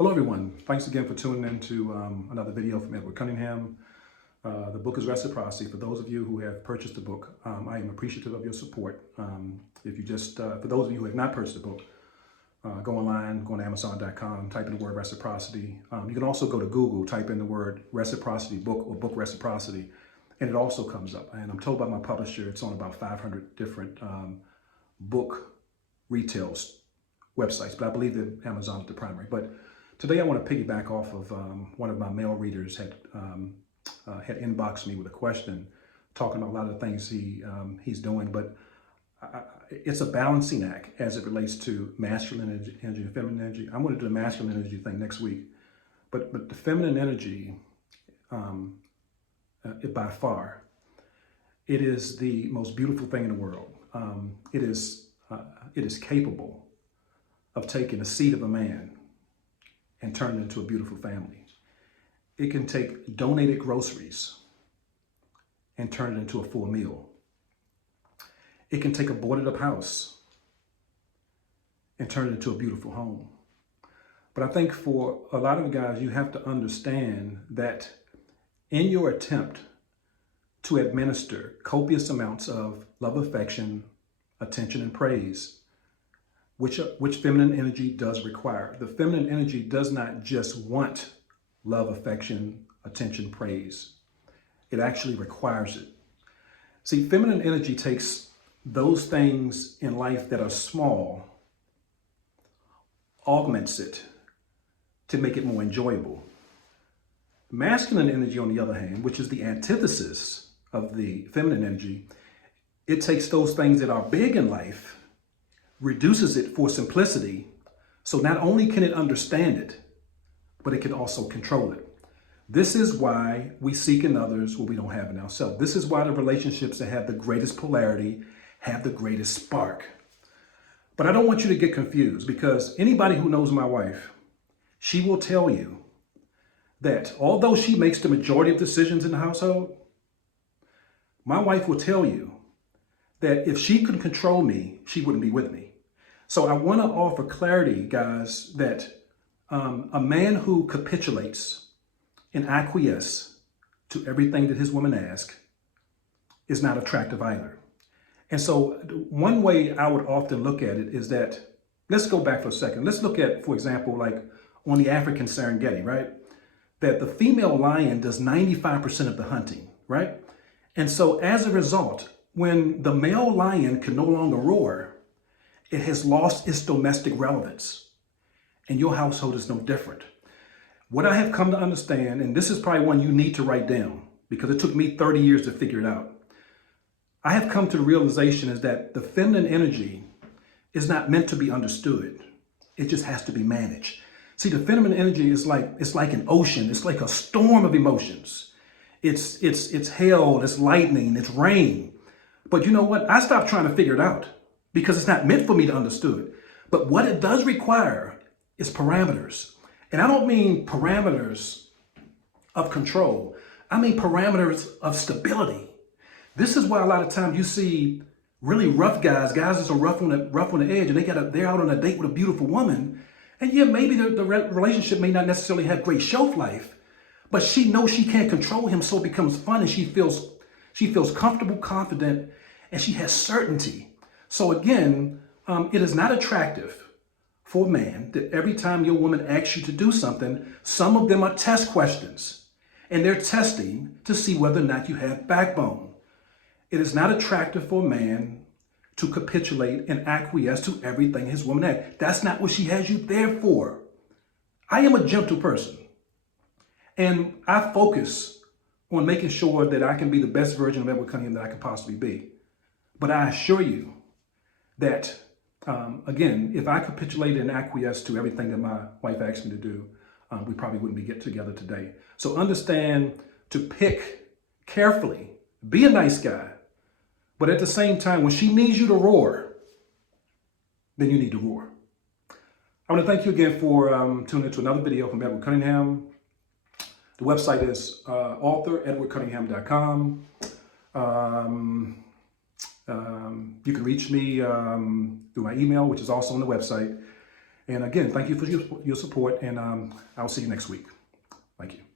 Hello everyone, thanks again for tuning in to another video from Edward Cunningham. The book is Reciprocity. For those of you who have purchased the book, I am appreciative of your support. If you just, for those of you who have not purchased the book, go online, go on Amazon.com, type in the word Reciprocity. You can also go to Google, type in the word Reciprocity book or book Reciprocity, and it also comes up. And I'm told by my publisher it's on about 500 different book retail websites, but I believe that Amazon is the primary. But today I want to piggyback off of one of my male readers had inboxed me with a question talking about a lot of the things he's doing, but it's a balancing act as it relates to masculine energy and feminine energy. I'm going to do the masculine energy thing next week, but the feminine energy, by far, it is the most beautiful thing in the world. It is capable of taking the seed of a man and turn it into a beautiful family. It can take donated groceries and turn it into a full meal. It can take a boarded up house and turn it into a beautiful home. But I think for a lot of guys, you have to understand that in your attempt to administer copious amounts of love, affection, attention, and praise, which feminine energy does require. The feminine energy does not just want love, affection, attention, praise. It actually requires it. See, feminine energy takes those things in life that are small, augments it to make it more enjoyable. Masculine energy, on the other hand, which is the antithesis of the feminine energy, it takes those things that are big in life, reduces it for simplicity, so not only can it understand it, but it can also control it. This is why we seek in others what we don't have in ourselves. This is why the relationships that have the greatest polarity have the greatest spark. But I don't want you to get confused, because anybody who knows my wife, she will tell you that although she makes the majority of decisions in the household, my wife will tell you that if she could control me, she wouldn't be with me. So I want to offer clarity, guys, that a man who capitulates and acquiesces to everything that his woman asks is not attractive either. And so one way I would often look at it is that, let's go back for a second. Let's look at, for example, like on the African Serengeti, right? That the female lion does 95% of the hunting, right? And so as a result, when the male lion can no longer roar, it has lost its domestic relevance. And your household is no different. What I have come to understand, and this is probably one you need to write down because it took me 30 years to figure it out. I have come to the realization is that the feminine energy is not meant to be understood. It just has to be managed. See, the feminine energy is like an ocean. It's like a storm of emotions. It's hail, it's lightning, it's rain. But you know what? I stopped trying to figure it out, because it's not meant for me to understand. But what it does require is parameters. And I don't mean parameters of control. I mean parameters of stability. This is why a lot of times you see really rough guys that are rough on the edge, and they're out on a date with a beautiful woman. And yeah, maybe the relationship may not necessarily have great shelf life, but she knows she can't control him, so it becomes fun, and she feels comfortable, confident, and she has certainty. So again, it is not attractive for a man that every time your woman asks you to do something, some of them are test questions, and they're testing to see whether or not you have backbone. It is not attractive for a man to capitulate and acquiesce to everything his woman asks. That's not what she has you there for. I am a gentle person, and I focus on making sure that I can be the best version of Edward Cunningham that I can possibly be. But I assure you that, again, if I capitulated and acquiesced to everything that my wife asked me to do, we probably wouldn't be getting together today. So understand to pick carefully, be a nice guy, but at the same time, when she needs you to roar, then you need to roar. I want to thank you again for tuning into another video from Edward Cunningham. The website is author.edwardcunningham.com. You can reach me through my email, which is also on the website. And again, thank you for your support, and I'll see you next week. Thank you.